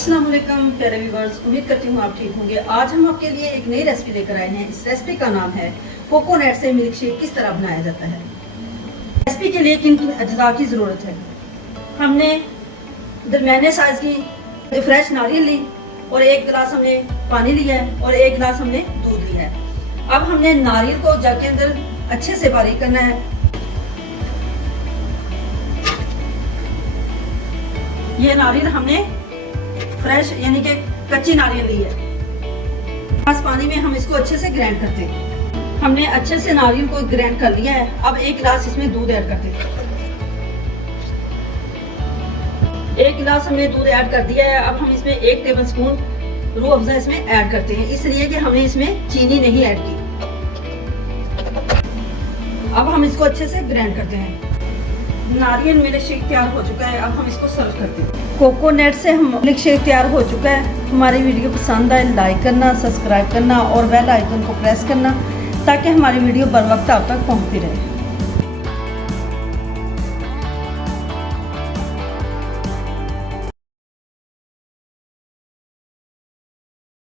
अस्सलाम वालेकुम प्यारे व्यूअर्स, उम्मीद करती हूँ आप ठीक होंगे। आज हम आपके लिए एक नई रेसिपी लेकर आए हैं। इस रेसिपी का नाम है कोकोनट से मिल्क शेक किस तरह बनाया जाता है। रेसिपी के लिए किन किन अज्जा की ज़रूरत है। हमने दरमियाने साइज की फ्रेश नारियल ली और 1 गिलास हमने पानी लिया है और 1 गिलास हमने दूध लिया है। अब हमने नारियल को जग के अंदर अच्छे से बारीक करना है। ये नारियल हमने फ्रेश यानी कि कच्ची नारियल ली है। गिलास पानी में हम इसको अच्छे से ग्राइंड करते हैं। हमने अच्छे से नारियल को ग्राइंड कर लिया है। अब 1 गिलास इसमें दूध ऐड करते हैं। 1 गिलास हमने दूध ऐड कर दिया है। अब हम इसमें 1 टेबलस्पून रूह अफ़ज़ा इसमें ऐड करते हैं, इसलिए कि हमने इसमें चीनी नहीं ऐड की। अब हम इसको अच्छे से ग्राइंड करते हैं। नारियल मिल्क शेक तैयार हो चुका है। अब हम इसको सर्व करते हैं। कोकोनट से हम मिल्क शेक तैयार हो चुका है। हमारी वीडियो पसंद आए लाइक करना, सब्सक्राइब करना और बेल आइकन को प्रेस करना ताकि हमारी वीडियो बर वक्त आप तक पहुंचती रहे।